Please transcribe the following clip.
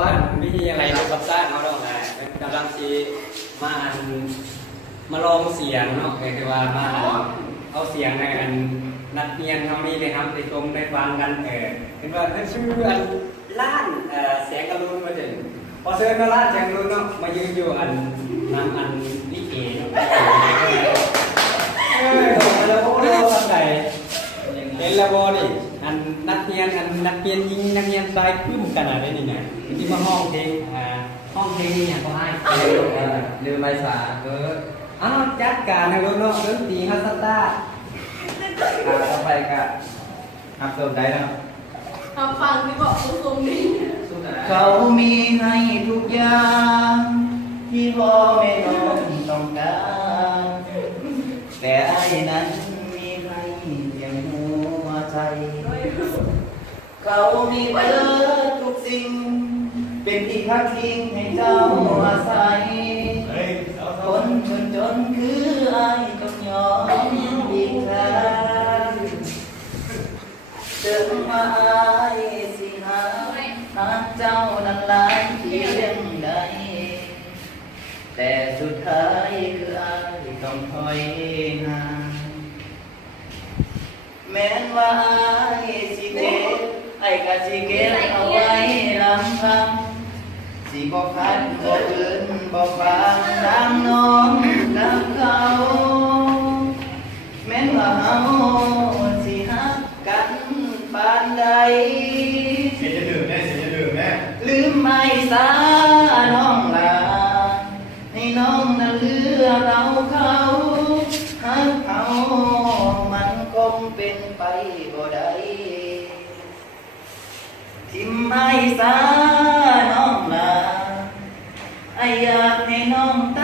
ว่ามีอะไรในกับซ่าเขาต้องอะไรกำลังชีมาลองเสียงเนาะคือว่ามาเอาเสียงในอันนักเรียนเขานี่เลยครับไปชมได้ฟังกันเป็นว่าชื่ออันล้านเสียงกระลุนมาถึงพอเชิญมาล้านเสียงกระลุนเนาะมายืนอยู่อันลิเกเนาะแล้วโอ้โหทำไงเป็นระบอดิอันนักเรียนยิงนักเรียนตายขึ้นขนาดนี้นี่ไงที่มาห้องเพลงนี่อย่างก็ให้เรือใบสาอ้าวจัดการนะลูกน้องดนตรีฮัสตาต่อไปก็ทำส่วนใดนะฟังที่บอกตรงนี้เขามีให้ทุกอย่างที่พ่อแม่น้องต้องการแต่ไอ้นั้นมีให้เพียงหัวใจเขามีเบิดทุกสิ่งเป็นที่พักพิงให้เจ้าอาศัยคนจนคือไอ้ต้องยอมอีกครั้งเดินมาไอ้สิหาเจ้านั้นหลายเพียงใดแต่สุดท้ายคือไอ้ต้องถอยห่างแม้นว่าไอ้สิเก็บไอ้ก็สิเก็บเอาไว้ลำพังสิบอกคันบอกอื่นบอกฟังน้ำน้องน้ำเขาแม้นว่าเฮาสิฮักกันปานใดเสียจะดื่มแม่ลืมไม่สาน้องลาให้น้องนั้นเลือกเราเขาฮักเขามันคงเป็นไปบ่ได้ทิมไม่สาน้องลาไออยากให้น้องต